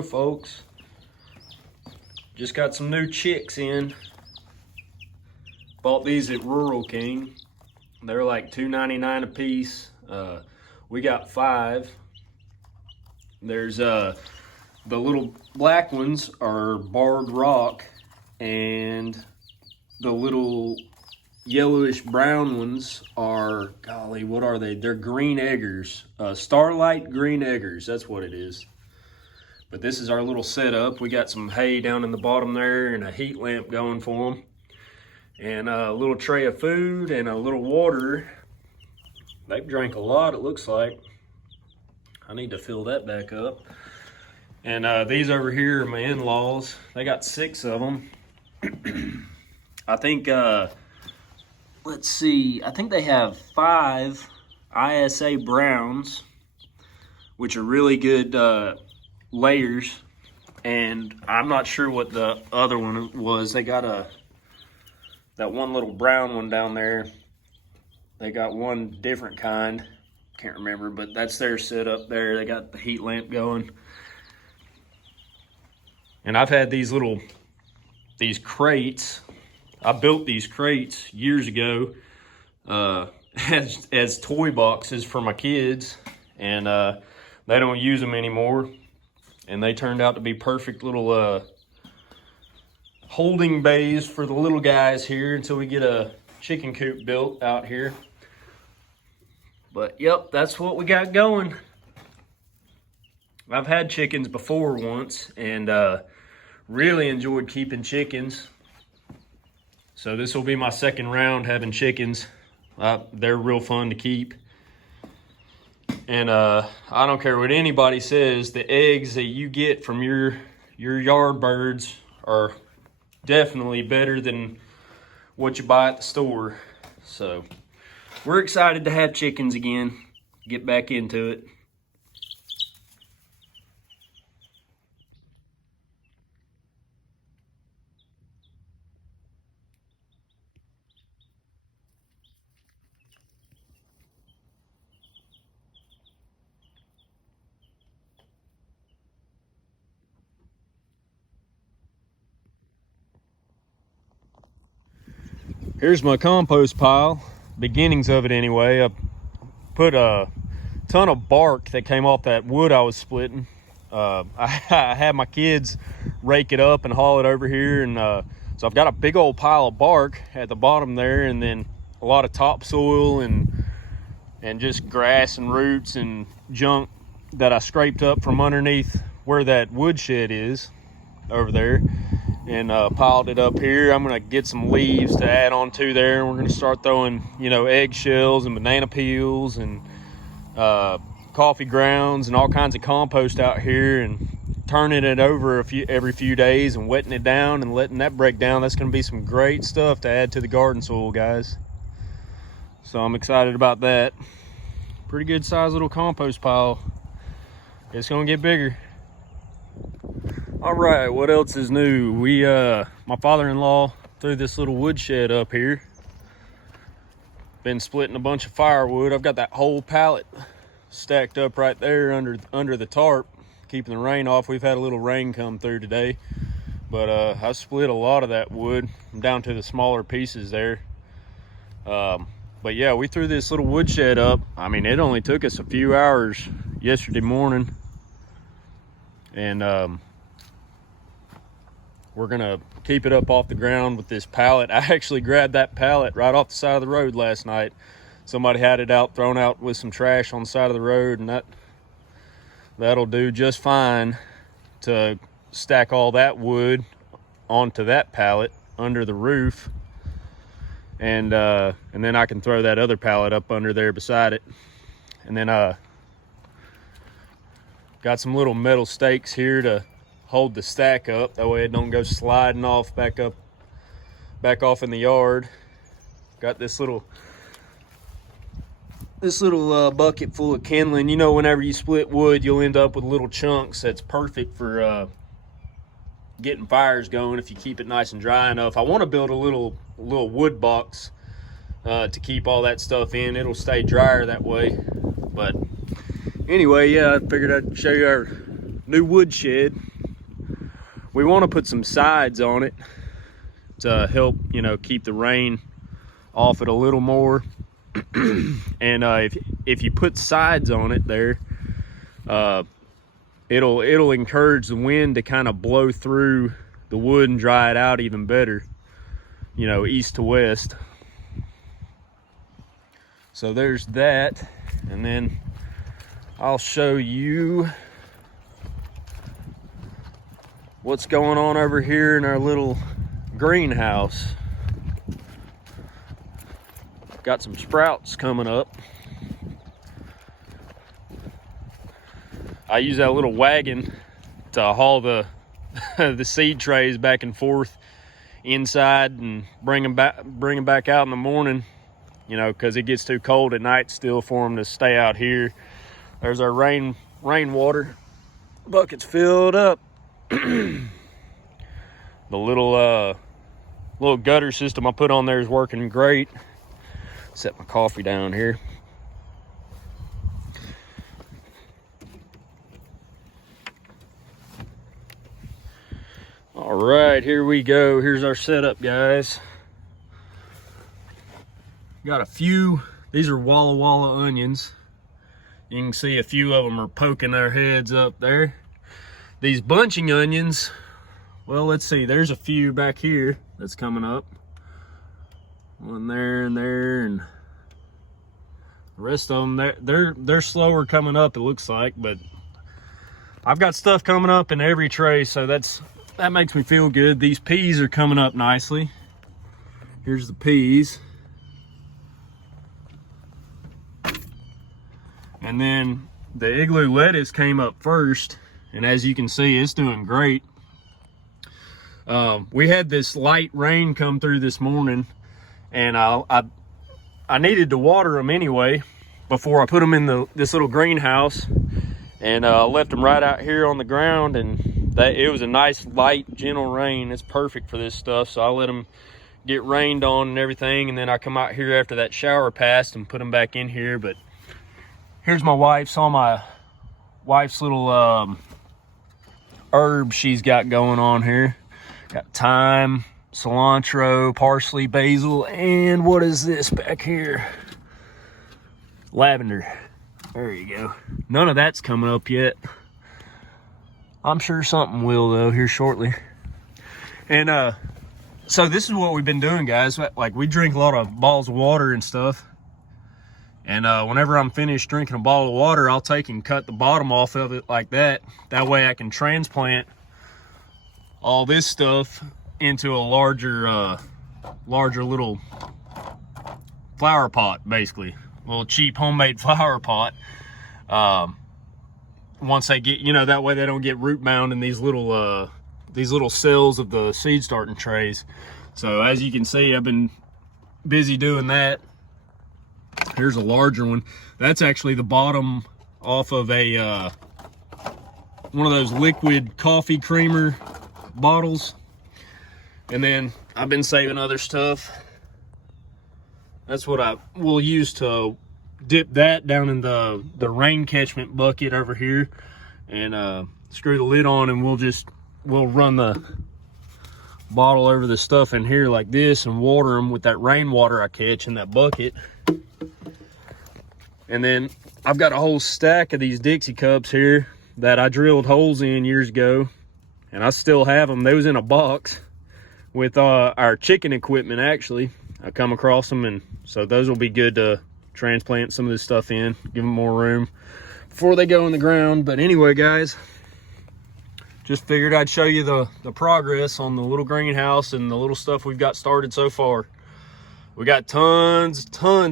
go, folks. Just got some new chicks in. Bought these at Rural King. They're like $2.99 a piece. We got 5. There's the little black ones are barred rock, and the little yellowish brown ones are, golly, what are they? They're green eggers. Starlight green eggers, that's what it is. But this is our little setup. We got some hay down in the bottom there and a heat lamp going for them. And a little tray of food and a little water. They've drank a lot, it looks like. I need to fill that back up. And these over here are my in-laws. They got 6 of them. I think, let's see, I think they have 5 ISA Browns, which are really good layers. And I'm not sure what the other one was. They got that one little brown one down there. They got one different kind. Can't remember, but that's their setup there. They got the heat lamp going. And I've had these crates. I built these crates years ago as toy boxes for my kids, and they don't use them anymore. And they turned out to be perfect little holding bays for the little guys here until we get a chicken coop built out here. But yep, that's what we got going. I've had chickens before once, and really enjoyed keeping chickens. So this will be my second round having chickens. They're real fun to keep. And I don't care what anybody says, the eggs that you get from your yard birds are definitely better than what you buy at the store. So we're excited to have chickens again, get back into it. Here's my compost pile, beginnings of it anyway. I put a ton of bark that came off that wood I was splitting. I had my kids rake it up and haul it over here, and so I've got a big old pile of bark at the bottom there, and then a lot of topsoil and just grass and roots and junk that I scraped up from underneath where that woodshed is over there. And piled it up here. I'm gonna get some leaves to add on to there, and we're gonna start throwing, eggshells and banana peels and coffee grounds and all kinds of compost out here, and turning it over every few days and wetting it down and letting that break down. That's gonna be some great stuff to add to the garden soil, guys. So I'm excited about that. Pretty good sized little compost pile. It's gonna get bigger. All right, what else is new? My father-in-law threw this little woodshed up here. Been splitting a bunch of firewood. I've got that whole pallet stacked up right there under the tarp, keeping the rain off. We've had a little rain come through today, but I split a lot of that wood down to the smaller pieces there. But yeah, we threw this little woodshed up. I mean, it only took us a few hours yesterday morning, and we're gonna keep it up off the ground with this pallet. I actually grabbed that pallet right off the side of the road last night. Somebody had it out, thrown out with some trash on the side of the road, and that'll do just fine to stack all that wood onto that pallet under the roof. And then I can throw that other pallet up under there beside it. And then got some little metal stakes here to hold the stack up, that way it don't go sliding off back off in the yard. Got this little bucket full of kindling. Whenever you split wood, you'll end up with little chunks. That's perfect for getting fires going if you keep it nice and dry enough. I want to build a little wood box to keep all that stuff in. It'll stay drier that way. But anyway, yeah, I figured I'd show you our new woodshed. we want to put some sides on it to help, you know, keep the rain off it a little more. And if you put sides on it there, it'll encourage the wind to kind of blow through the wood and dry it out even better, you know, east to west. So there's that. And then I'll show you what's going on over here in our little greenhouse. Got some sprouts coming up. I use that little wagon to haul the the seed trays back and forth inside and bring them back out in the morning, you know, because it gets too cold at night still for them to stay out here. There's our rainwater buckets filled up. The little gutter system I put on there is working great. Set my coffee down here. All right, here we go. Here's our setup, guys. Got a few, these are Walla Walla onions. You can see a few of them are poking their heads up there. These bunching onions, well, let's see, there's a few back here that's coming up. One there and there, and the rest of them, they're slower coming up, it looks like, but I've got stuff coming up in every tray, so that makes me feel good. These peas are coming up nicely. Here's the peas. And then the igloo lettuce came up first, and as you can see, it's doing great. We had this light rain come through this morning, and I needed to water them anyway before I put them in this little greenhouse, and left them right out here on the ground, and it was a nice light gentle rain. It's perfect for this stuff, so I let them get rained on and everything, and then I come out here after that shower passed and put them back in here. But here's my wife's little herbs she's got going on here. Got thyme, cilantro, parsley, basil, and what is this back here? Lavender. There you go. None of that's coming up yet. I'm sure something will though here shortly. And so this is what we've been doing, guys. Like, we drink a lot of bottles of water and stuff. And whenever I'm finished drinking a bottle of water, I'll take and cut the bottom off of it like that. That way I can transplant all this stuff into a larger little flower pot, basically. A little cheap homemade flower pot. Once they get, you know, that way they don't get root bound in these little cells of the seed starting trays. So as you can see, I've been busy doing that. Here's a larger one. That's actually the bottom off of a one of those liquid coffee creamer bottles. And then I've been saving other stuff. That's what I will use to dip that down in the rain catchment bucket over here, and screw the lid on, and we'll run the bottle over the stuff in here like this and water them with that rainwater I catch in that bucket. And then I've got a whole stack of these Dixie cups here that I drilled holes in years ago, and I still have them. They was in a box with our chicken equipment, actually. I come across them, and so those will be good to transplant some of this stuff in, give them more room before they go in the ground. But anyway, guys, just figured I'd show you the progress on the little greenhouse and the little stuff we've got started so far. We got tons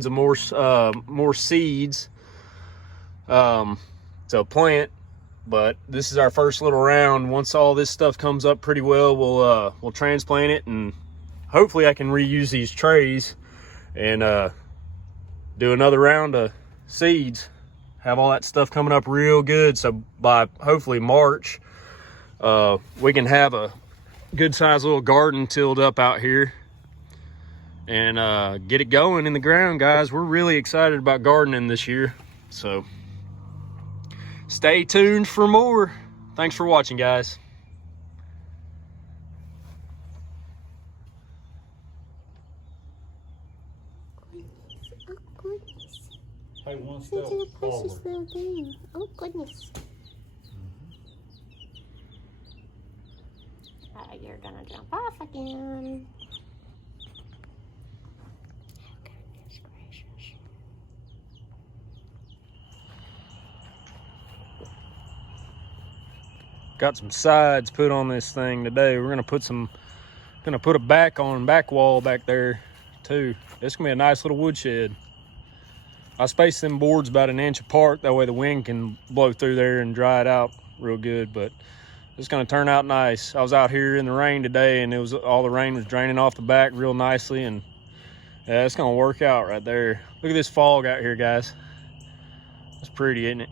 of more seeds to plant, but this is our first little round. Once all this stuff comes up pretty well, we'll transplant it, and hopefully I can reuse these trays and do another round of seeds. Have all that stuff coming up real good, so by hopefully March we can have a good sized little garden tilled up out here and get it going in the ground, guys. We're really excited about gardening this year, so stay tuned for more. Thanks for watching, guys. Oh, goodness. Hey, one Listen step to the precious forward. little thing. Oh, goodness. You're gonna jump off again. Goodness gracious. Got some sides put on this thing today. We're gonna put a back wall back there too. It's gonna be a nice little woodshed. I spaced them boards about an inch apart. That way the wind can blow through there and dry it out real good. But it's gonna turn out nice. I was out here in the rain today, and all the rain was draining off the back real nicely, and yeah, it's gonna work out right there. Look at this fog out here, guys. It's pretty, isn't it?